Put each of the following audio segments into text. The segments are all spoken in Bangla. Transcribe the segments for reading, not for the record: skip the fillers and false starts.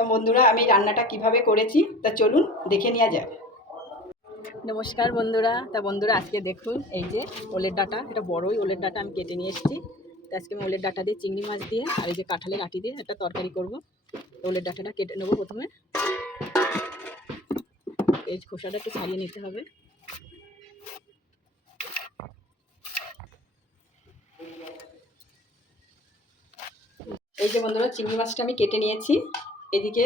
তা বন্ধুরা আমি রান্নাটা কিভাবে করেছি তা চলুন দেখে নেওয়া যাক। নমস্কার বন্ধুরা। তা বন্ধুরা আজকে দেখুন এই যে ওলের ডাঁটা, এটা বড়ই ওলের ডাঁটা আমি কেটে নিয়ে এসেছি। তো আজকে আমি ওলের ডাঁটা দিয়ে চিংড়ি মাছ দিয়ে আর এই যে কাঁঠালের আটি দিয়ে একটা তরকারি করব। ওলের ডাঁটাটা কেটে নেবো। প্রথমে এই খোসাটা একটু ছাড়িয়ে নিতে হবে। এই যে বন্ধুরা চিংড়ি মাছটা আমি কেটে নিয়েছি। এদিকে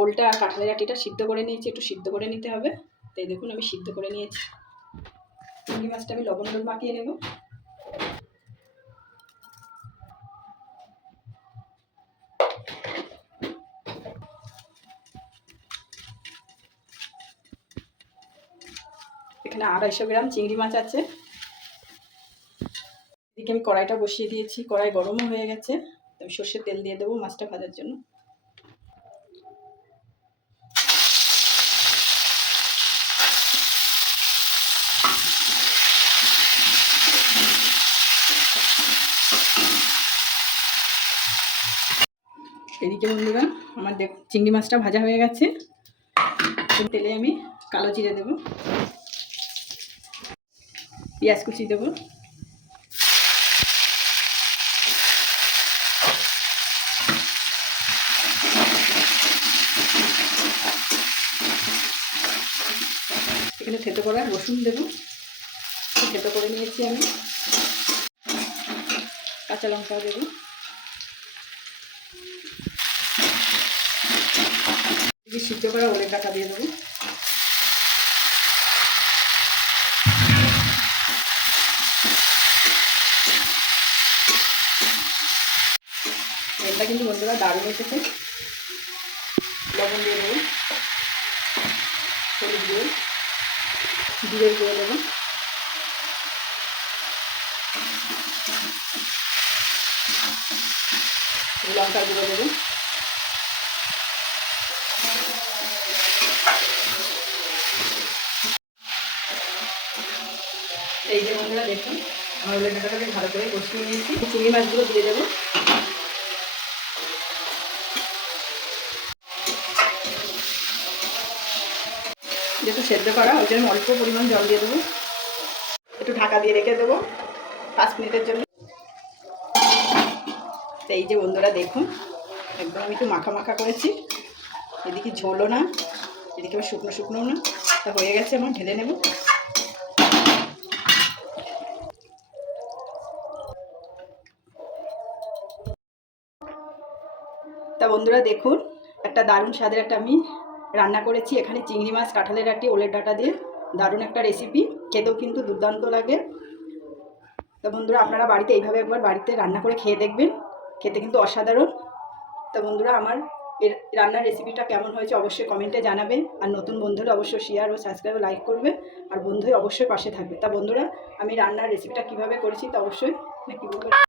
ওলটা আর কাঁঠালের আটিটা সিদ্ধ করে নিয়েছি, একটু সিদ্ধ করে নিতে হবে। তাই দেখুন আমি সিদ্ধ করে নিয়েছি। চিংড়ি মাছটা আমি লবণ হলুদ মাখিয়ে নেব। এখানে 250 গ্রাম চিংড়ি মাছ আছে। এদিকে আমি কড়াইটা বসিয়ে দিয়েছি, কড়াই গরমও হয়ে গেছে। আমি সর্ষের তেল দিয়ে দেবো মাছটা ভাজার জন্য। এদিকে বন্ধুরা আমার চিংড়ি মাছটা ভাজা হয়ে গেছে। তেলে আমি কালো জিরে দেবো, পেঁয়াজ কুচি দেবো, এখানে থেতো করা রসুন দেবো, থেতো করে নিয়েছি আমি। কাঁচা লঙ্কা দেবো, সিদ্ধ করা ওলের ডাঁটা দিয়ে দেবো। তেলটা কিন্তু বন্ধুরা দারুণ এসেছে। লবণ দিয়ে দেবো, হলুদ দিয়ে জিরে দিয়ে দেবো, লঙ্কা গুঁড়ো দেবো। এই যে বন্ধুরা দেখুন আমার ওলের ডাঁটাটাকে ভালো করে কষিয়ে নিয়েছি। চিংড়ি মাছগুলো দিয়ে দেবো। যেহেতু সেদ্ধ করা ওই জন্য অল্প পরিমাণ জল দিয়ে দেবো। একটু ঢাকা দিয়ে রেখে দেবো 5 মিনিটের জন্য। তো এই যে বন্ধুরা দেখুন একদম আমি একটু মাখা মাখা করেছি। এদিকে ঝোলও না, এদিকে আবার শুকনো শুকনোও না। তা হয়ে গেছে, আমার ঢেলে নেব। তা বন্ধুরা দেখুন একটা দারুণ স্বাদের একটা আমি রান্না করেছি। এখানে চিংড়ি মাছ, কাঁঠালের আটি, ওলের ডাঁটা দিয়ে দারুণ একটা রেসিপি, খেতেও কিন্তু দুর্দান্ত লাগে। তা বন্ধুরা আপনারা বাড়িতে এইভাবে একবার বাড়িতে রান্না করে খেয়ে দেখবেন, খেতে কিন্তু অসাধারণ। তা বন্ধুরা আমার এর রান্নার রেসিপিটা কেমন হয়েছে অবশ্যই কমেন্টে জানাবেন। আর নতুন বন্ধু হলে অবশ্যই শেয়ার ও সাবস্ক্রাইব ও লাইক করবে। আর বন্ধু অবশ্যই পাশে থাকবে। তা বন্ধুরা আমি রান্নার রেসিপিটা কীভাবে করেছি তা অবশ্যই কি বলবো।